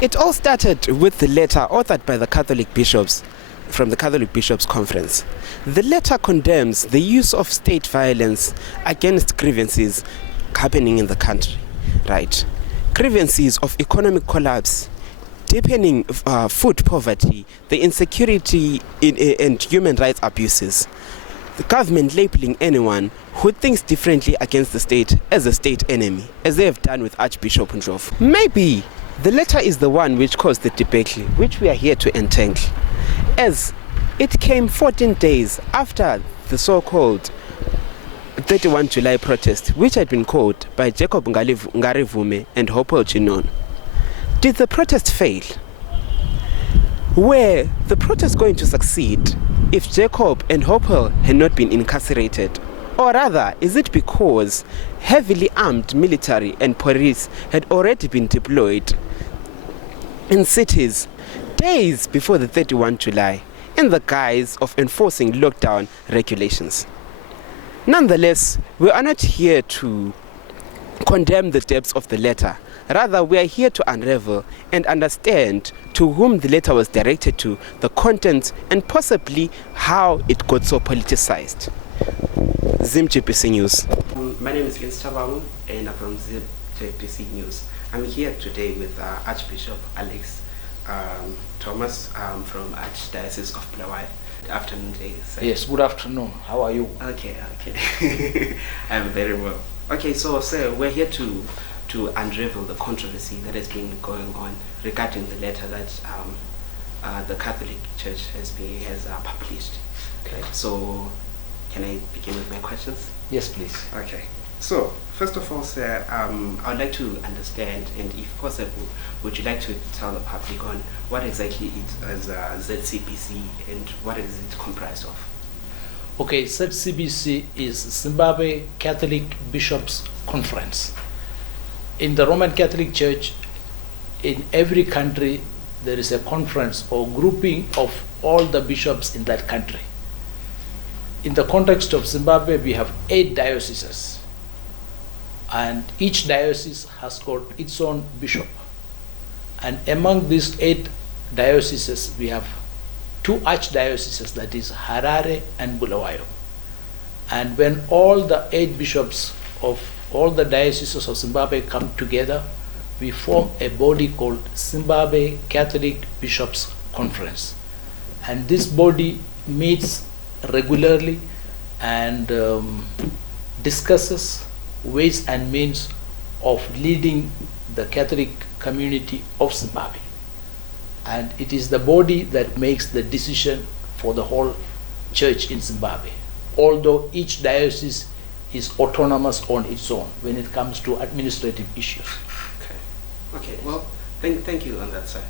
It all started with the letter authored by the Catholic bishops from the Catholic Bishops' Conference. The letter condemns the use of state violence against grievances happening in the country, right? Grievances of economic collapse, deepening food poverty, the insecurity and human rights abuses. The government labeling anyone who thinks differently against the state as a state enemy, as they have done with Archbishop Ndlovu. Maybe the letter is the one which caused the debacle, which we are here to entangle, as it came 14 days after the so-called 31 July protest, which had been called by Jacob Ngarivume and Hopewell Chinon. Did the protest fail? Were the protest going to succeed if Jacob and Hopewell had not been incarcerated? Or rather, is it because heavily armed military and police had already been deployed in cities days before the 31 July in the guise of enforcing lockdown regulations? Nonetheless, we are not here to condemn the depths of the letter. Rather, we are here to unravel and understand to whom the letter was directed to, the content, and possibly how it got so politicized. Zim JPC News. My name is Vince Tabamu and I'm from Zim JPC News. I'm here today with Archbishop Alex Thomas from Archdiocese of Bulawayo. Good afternoon, ladies. Yes, good afternoon. How are you? Okay. I'm very well. Okay, so sir, we're here to unravel the controversy that has been going on regarding the letter that the Catholic Church has published. Okay. So, can I begin with my questions? Yes, please. Okay. So, first of all, sir, I would like to understand, and if possible, would you like to tell the public on what exactly it is ZCBC and what is it comprised of? Okay, ZCBC is Zimbabwe Catholic Bishops' Conference. In the Roman Catholic Church, in every country, there is a conference or grouping of all the bishops in that country. In the context of Zimbabwe, we have 8 dioceses, and each diocese has got its own bishop. And among these 8 dioceses, we have 2 archdioceses, that is Harare and Bulawayo. And when all the 8 bishops of all the dioceses of Zimbabwe come together, we form a body called Zimbabwe Catholic Bishops' Conference. And this body meets regularly and discusses ways and means of leading the Catholic community of Zimbabwe. And it is the body that makes the decision for the whole church in Zimbabwe, although each diocese is autonomous on its own when it comes to administrative issues. Okay. Well, thank you on that side.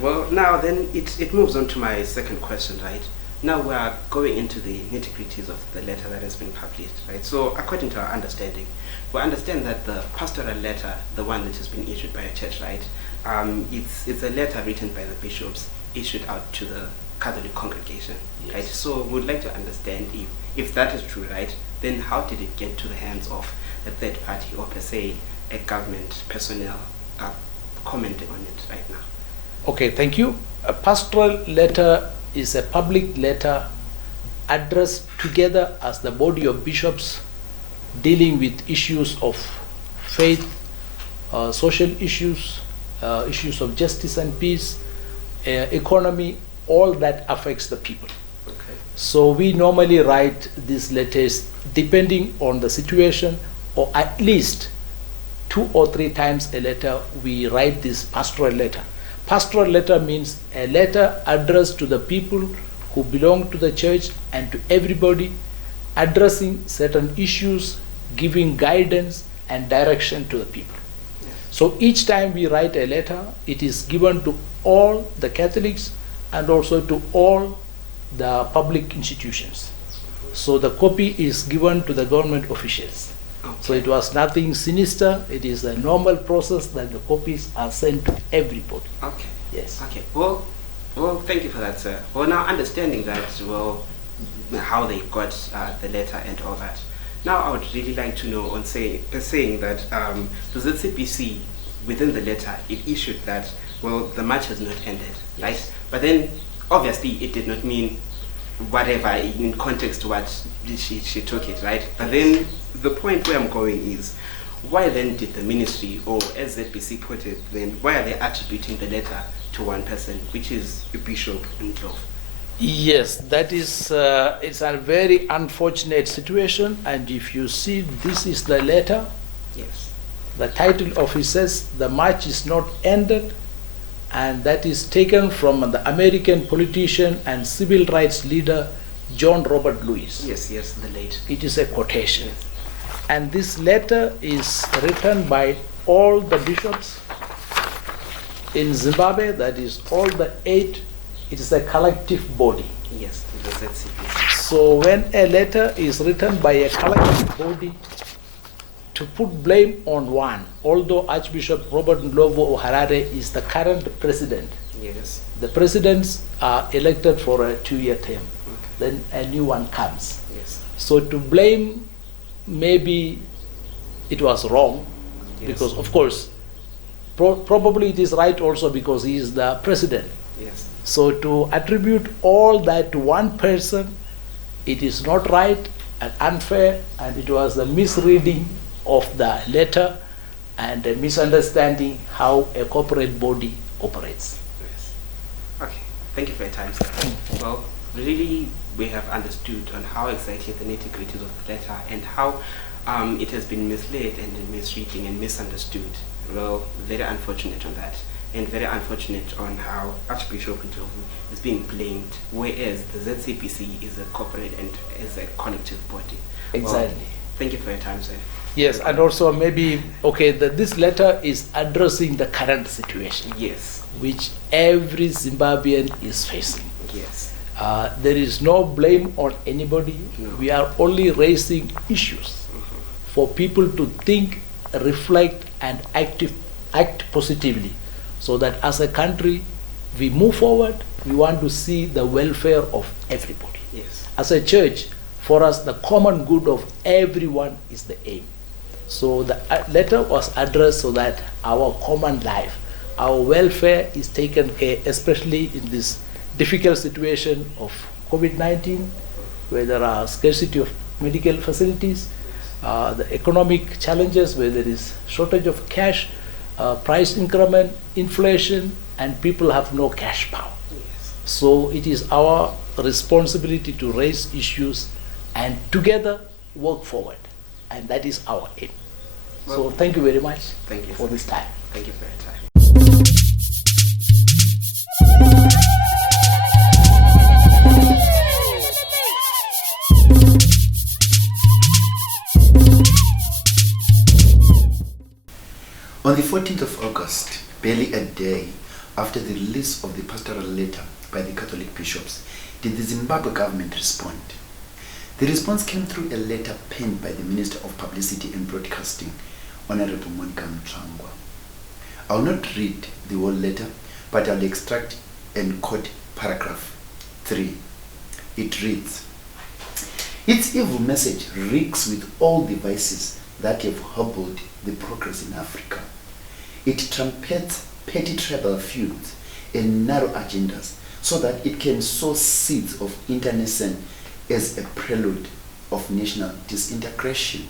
Well, now then it moves on to my second question, right? Now we are going into the nitty-gritties of the letter that has been published, right? So according to our understanding, we understand that the pastoral letter, the one that has been issued by a church, right? It's a letter written by the bishops, issued out to the Catholic congregation, yes. Right? So we'd like to understand if that is true, right? Then how did it get to the hands of a third party, or per se a government personnel commenting on it right now? Okay, thank you. A pastoral letter is a public letter addressed together as the body of bishops dealing with issues of faith, social issues, issues of justice and peace, economy, all that affects the people. Okay. So we normally write these letters depending on the situation, or at least 2 or 3 times a letter we write this pastoral letter. Pastoral letter means a letter addressed to the people who belong to the church and to everybody, addressing certain issues, giving guidance and direction to the people. Yes. So each time we write a letter, it is given to all the Catholics and also to all the public institutions. So the copy is given to the government officials. Okay. So it was nothing sinister. It is a normal process that the copies are sent to everybody. Okay. Yes. Okay. Well, thank you for that, sir. Well, now understanding that, how they got the letter and all that. Now I would really like to know saying that the ZCBC within the letter it issued that well, the march has not ended, Yes. right? But then, obviously, it did not mean whatever in context to what she took it, right? But then the point where I'm going is, why then did the ministry, or as ZBC put it, then why are they attributing the letter to one person, which is Bishop Ndlovu? Yes, that is, it's a very unfortunate situation. And if you see, this is the letter. Yes. The title of it says, "The march is not ended," and that is taken from the American politician and civil rights leader John Robert Lewis. Yes, the late. It is a quotation. And this letter is written by all the bishops in Zimbabwe, that is all the 8. It is a collective body. Yes, the ZCPC. So when a letter is written by a collective body, to put blame on one, although Archbishop Robert Ndlovu of Harare is the current president, Yes. the presidents are elected for a 2-year term, then a new one comes. Yes. So to blame, maybe it was wrong, Yes. because of course, probably it is right also because he is the president. Yes. So to attribute all that to one person, it is not right and unfair, and it was a misreading of the letter and a misunderstanding how a corporate body operates. Yes. Okay. Thank you for your time, sir. Well, really, we have understood on how exactly the nitty-gritties of the letter and how it has been misled and misreading and misunderstood. Well, very unfortunate on that, and very unfortunate on how Archbishop Ndlovu is being blamed, whereas the ZCPC is a corporate and is a collective body. Exactly. Well, thank you for your time, sir. Yes, and also maybe, okay, this letter is addressing the current situation, Yes. which every Zimbabwean is facing. Yes. There is no blame on anybody. No. We are only raising issues for people to think, reflect, and act positively, so that as a country we move forward. We want to see the welfare of everybody. Yes. As a church, for us, the common good of everyone is the aim. So the letter was addressed so that our common life, our welfare is taken care, especially in this difficult situation of COVID-19, where there are scarcity of medical facilities, the economic challenges where there is shortage of cash, price increment, inflation, and people have no cash power. Yes. So it is our responsibility to raise issues and together work forward. And that is our aim. So thank you very much Thank you, for sir. this time. Thank you for your time. On the 14th of August, barely a day after the release of the pastoral letter by the Catholic bishops, did the Zimbabwe government respond. The response came through a letter penned by the Minister of Publicity and Broadcasting, Honorable Monica Mutsvangwa. I will not read the whole letter, but I will extract and quote paragraph 3. It reads, "Its evil message reeks with all the vices that have hobbled the progress in Africa. It trumpets petty tribal feuds and narrow agendas so that it can sow seeds of internecine as a prelude of national disintegration."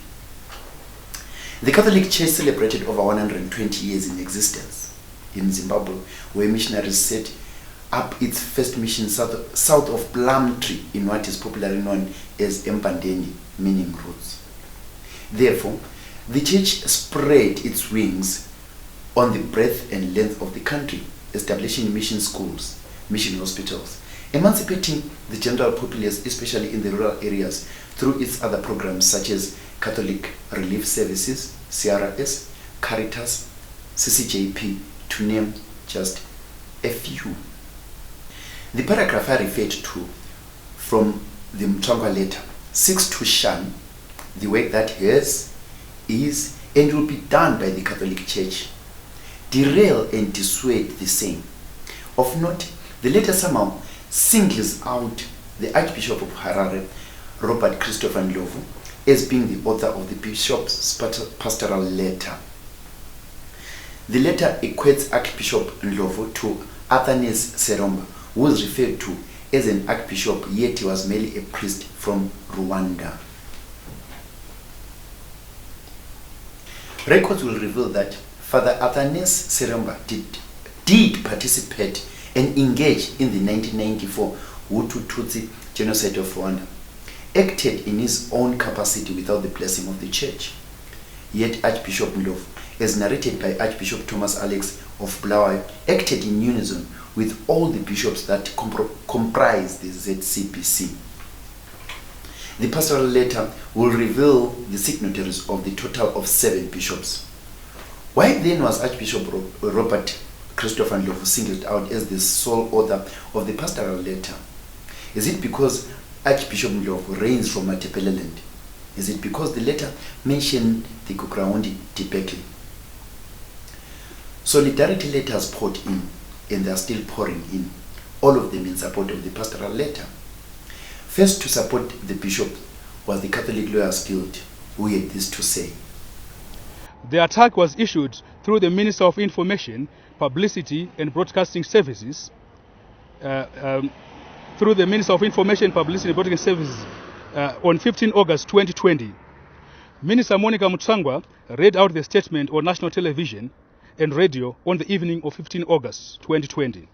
The Catholic Church celebrated over 120 years in existence in Zimbabwe, where missionaries set up its first mission south of Plumtree in what is popularly known as Empandeni, meaning roots. Therefore, the church spread its wings on the breadth and length of the country, establishing mission schools, mission hospitals, emancipating the general populace, especially in the rural areas, through its other programs such as Catholic Relief Services, CRS, Caritas, CCJP, to name just a few. The paragraph I referred to from the Mutsvangwa letter seeks to shun the work that has, is, and will be done by the Catholic Church, derail and dissuade the same. Of note, the letter somehow singles out the Archbishop of Harare, Robert Christopher Ndlovu, as being the author of the bishop's pastoral letter. The letter equates Archbishop Ndlovu to Athanase Seromba, who was referred to as an archbishop, yet he was merely a priest from Rwanda. Records will reveal that Father Athanase Seromba did participate and engage in the 1994 Hutu-Tutsi genocide of Rwanda, acted in his own capacity without the blessing of the church. Yet Archbishop Ndlovu, as narrated by Archbishop Thomas Alex of Bulawayo, acted in unison with all the bishops that comprise the ZCBC. The pastoral letter will reveal the signatories of the total of 7 bishops. Why then was Archbishop Robert Christopher Ndlovu singled out as the sole author of the pastoral letter? Is it because Archbishop Ndlovu reigns from Matepeleland? Is it because the letter mentioned the Kukraundi debacle? Solidarity letters poured in, and they are still pouring in, all of them in support of the pastoral letter. First to support the bishop was the Catholic Lawyers Guild, who had this to say. The attack was issued through the Minister of Information, Publicity and Broadcasting Services, on 15 August 2020. Minister Monica Mutsvangwa read out the statement on national television and radio on the evening of 15 August 2020.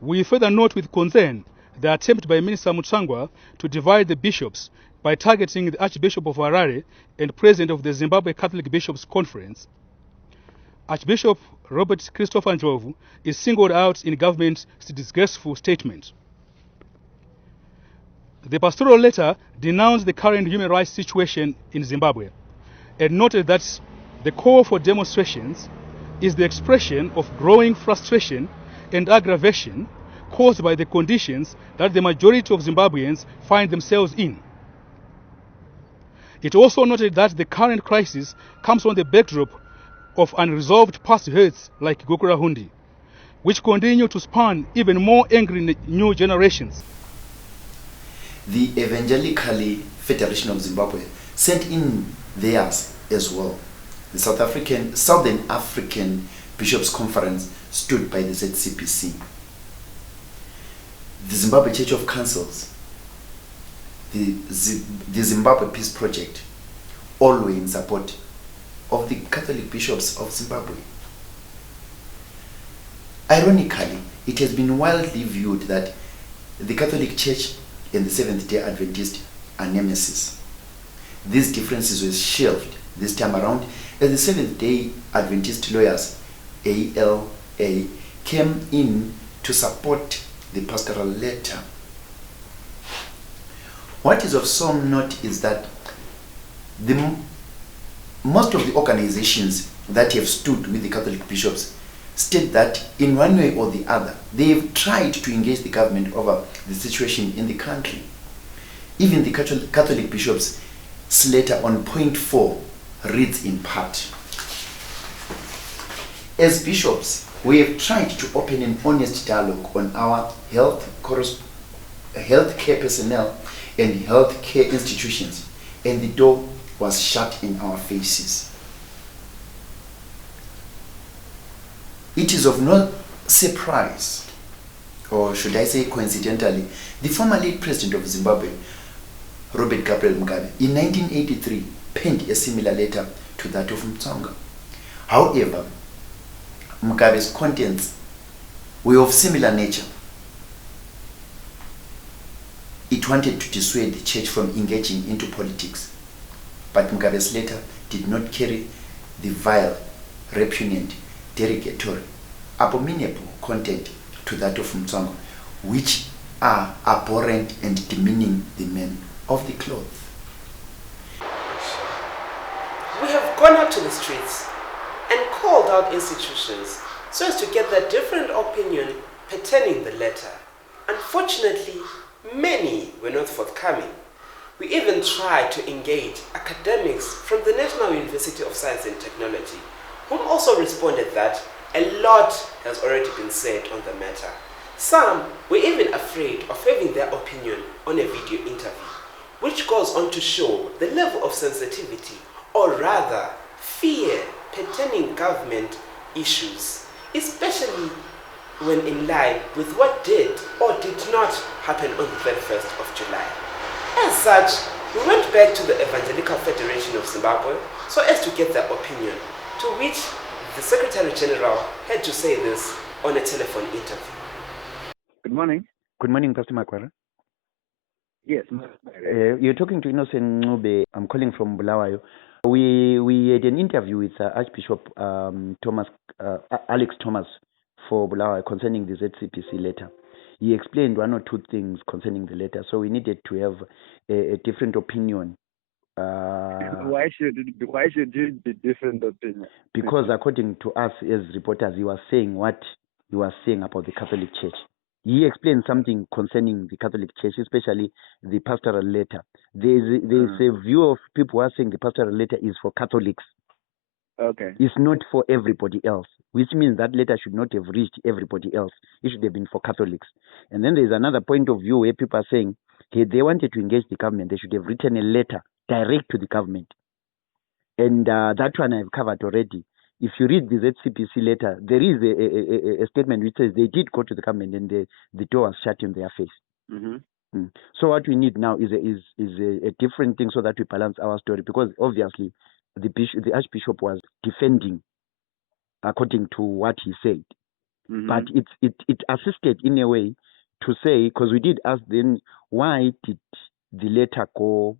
We further note with concern the attempt by Minister Mutsvangwa to divide the bishops by targeting the Archbishop of Harare and President of the Zimbabwe Catholic Bishops' Conference. Archbishop Robert Christopher Ndlovu is singled out in government's disgraceful statement. The pastoral letter denounced the current human rights situation in Zimbabwe and noted that the call for demonstrations is the expression of growing frustration and aggravation caused by the conditions that the majority of Zimbabweans find themselves in. It also noted that the current crisis comes on the backdrop of unresolved past hurts like Gukurahundi, which continue to spawn even more angry new generations. The Evangelical Federation of Zimbabwe sent in theirs as well. The Southern African Bishops' Conference stood by the ZCPC. The Zimbabwe Church of Councils, the Zimbabwe Peace Project, all were in support of the Catholic bishops of Zimbabwe. Ironically, it has been widely viewed that the Catholic Church and the Seventh-day Adventist are nemesis. These differences were shelved this time around as the Seventh-day Adventist lawyers, ALA, came in to support the pastoral letter. What is of some note is that most of the organizations that have stood with the Catholic bishops state that in one way or the other, they have tried to engage the government over the situation in the country. Even the Catholic bishops' letter on point 4 reads in part. As bishops, we have tried to open an honest dialogue on our healthcare personnel and healthcare institutions, and the door was shut in our faces. It is of no surprise, or should I say coincidentally, the former late president of Zimbabwe, Robert Gabriel Mugabe, in 1983 penned a similar letter to that of Mutsvangwa. However, Mugabe's contents were of similar nature. It wanted to dissuade the church from engaging into politics, but Mugabe's letter did not carry the vile, repugnant, derogatory, abominable content to that of Mutsvangwa, which are abhorrent and demeaning the men of the cloth. We have gone out to the streets and called out institutions so as to get their different opinion pertaining the letter. Unfortunately, many were not forthcoming. We even tried to engage academics from the National University of Science and Technology, whom also responded that a lot has already been said on the matter. Some were even afraid of having their opinion on a video interview, which goes on to show the level of sensitivity, or rather fear, pertaining government issues, especially when in line with what did or did not happen on the 31st of July. As such, we went back to the Evangelical Federation of Zimbabwe so as to get their opinion, to which the Secretary General had to say this on a telephone interview. Good morning. Good morning, Pastor Makwara. Yes. You're talking to Innocent Ncube. I'm calling from Bulawayo. We had an interview with Archbishop Alex Thomas for Bulawayo concerning the ZCPC letter. He explained one or two things concerning the letter, so we needed to have a different opinion. Why should it be different opinion? Because according to us as reporters, he was saying what he was saying about the Catholic Church. He explained something concerning the Catholic Church, especially the pastoral letter. There's a view of people who are saying the pastoral letter is for Catholics. Okay. It's not for everybody else, which means that letter should not have reached everybody else. It should have been for Catholics. And then there's another point of view where people are saying, hey, they wanted to engage the government. They should have written a letter direct to the government. And that one I've covered already. If you read the ZCPC letter, there is a statement which says they did go to the government and the door was shut in their face. Mm-hmm. So what we need now is a different thing so that we balance our story, because obviously the Archbishop was defending according to what he said. Mm-hmm. But it assisted in a way to say, because we did ask then, why did the letter go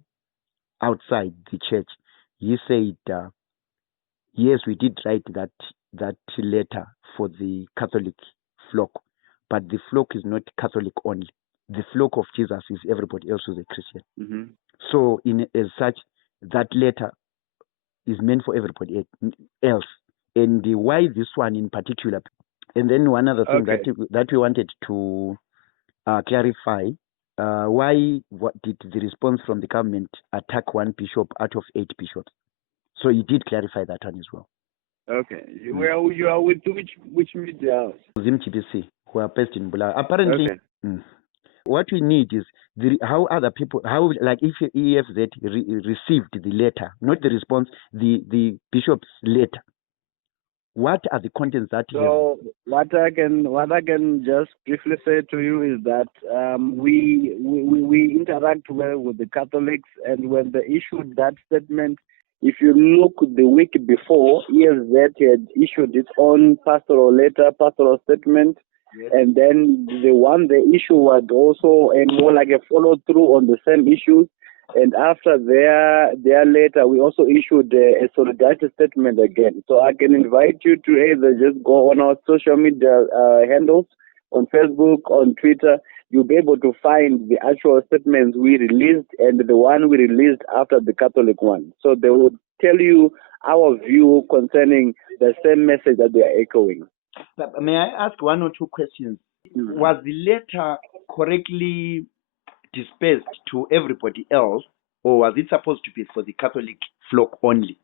outside the church? He said, yes, we did write that letter for the Catholic flock, but the flock is not Catholic only. The flock of Jesus is everybody else who's a Christian. Mm-hmm. So as such, that letter is meant for everybody else. And why this one in particular? And then one other thing that we wanted to clarify, what did the response from the government attack one bishop out of 8 bishops? So he did clarify that one as well. Okay. Well, you are with which media house? ZimTPC, who are based in Bulawayo. Apparently, what we need is how other people, like if EFZ received the letter, not the response, the bishop's letter. What are the contents that you have? What I can just briefly say to you is that we interact well with the Catholics, and when they issued that statement, if you look the week before, EFZ had issued its own pastoral letter, pastoral statement, yes. And then the one they issued was also more like a follow through on the same issues. And after their letter, we also issued a solidarity statement again. So I can invite you to either just go on our social media handles, on Facebook, on Twitter. You'll be able to find the actual statements we released and the one we released after the Catholic one. So they will tell you our view concerning the same message that they are echoing. May I ask one or two questions? Mm-hmm. Was the letter correctly dispersed to everybody else, or was it supposed to be for the Catholic flock only?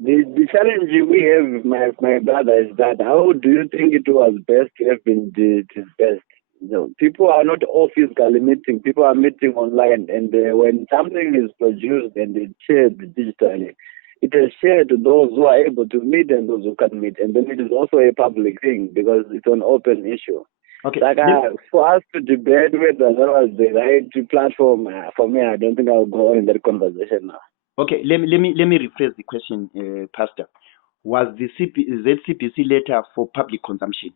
The challenge we have, my brother, is that how do you think it was best to have been dispersed? People are not all physically meeting. People are meeting online, and when something is produced and it's shared digitally, it is shared to those who are able to meet and those who can't meet. And then it is also a public thing because it's an open issue. Okay. For us to debate whether that was the right platform, for me, I don't think I'll go on in that conversation now. Okay, let me rephrase the question, Pastor. Was the ZCPC letter for public consumption?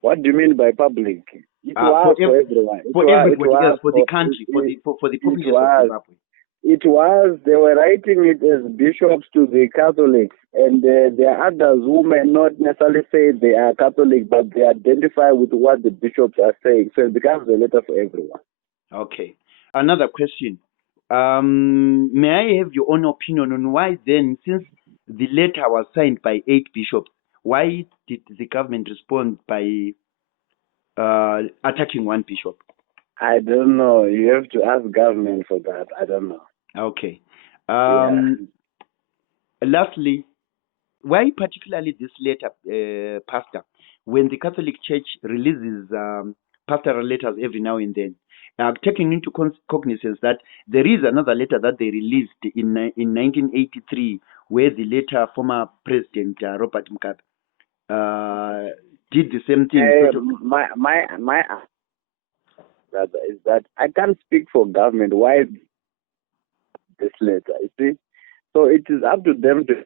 What do you mean by public? It was for everyone. For everybody else, for the country, for the population of Zimbabwe. It was, they were writing it as bishops to the Catholics, and there are others who may not necessarily say they are Catholic, but they identify with what the bishops are saying. So it becomes a letter for everyone. Okay. Another question. May I have your own opinion on why then, since the letter was signed by 8 bishops, why did the government respond by attacking one bishop? I don't know. You have to ask government for that. I don't know. Okay. Lastly, why particularly this letter, Pastor, when the Catholic Church releases pastoral letters every now and then, taking into cognizance that there is another letter that they released in 1983, where the later former President Robert Mugabe did the same thing. My brother is that I can't speak for government. Why this letter? You see, so it is up to them to.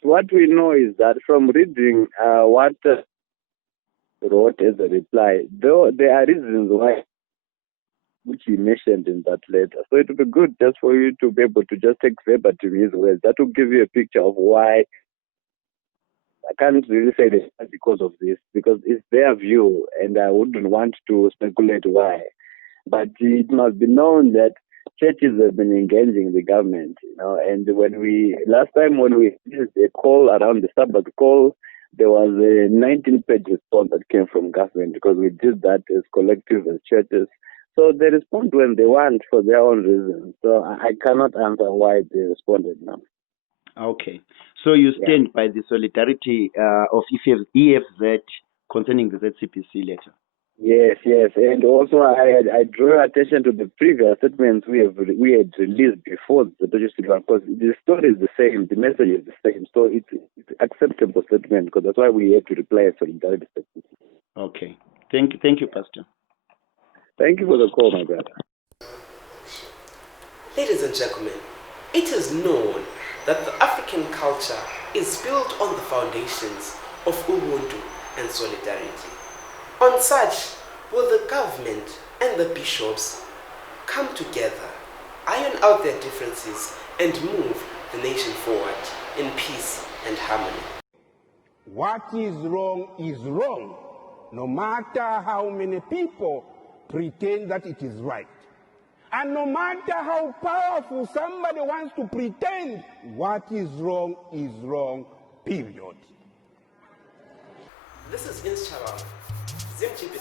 What we know is that from reading what wrote as a reply, though there are reasons why, which he mentioned in that letter. So it would be good just for you to be able to just take verbatim his words. That will give you a picture of why. I can't really say that because of this, because it's their view, and I wouldn't want to speculate why. But it must be known that churches have been engaging the government, and last time when we did a call around the Sabbath call, there was a 19-page response that came from government, because we did that as collective, as churches. So they respond when they want for their own reasons. So I cannot answer why they responded now. Okay. So you stand by the solidarity of EFZ concerning the ZCPC letter? Yes. And also I draw attention to the previous statements we had released before the Pastoral, because the story is the same, the message is the same. So it's acceptable statement, because that's why we have to reply a solidarity statement. Okay. Thank you, Pastor. Thank you for the call, my brother. Ladies and gentlemen, it is known that the African culture is built on the foundations of Ubuntu and solidarity. On such, will the government and the bishops come together, iron out their differences, and move the nation forward in peace and harmony? What is wrong, no matter how many people pretend that it is right. And no matter how powerful somebody wants to pretend, what is wrong, period. This is Instagram. Zimchip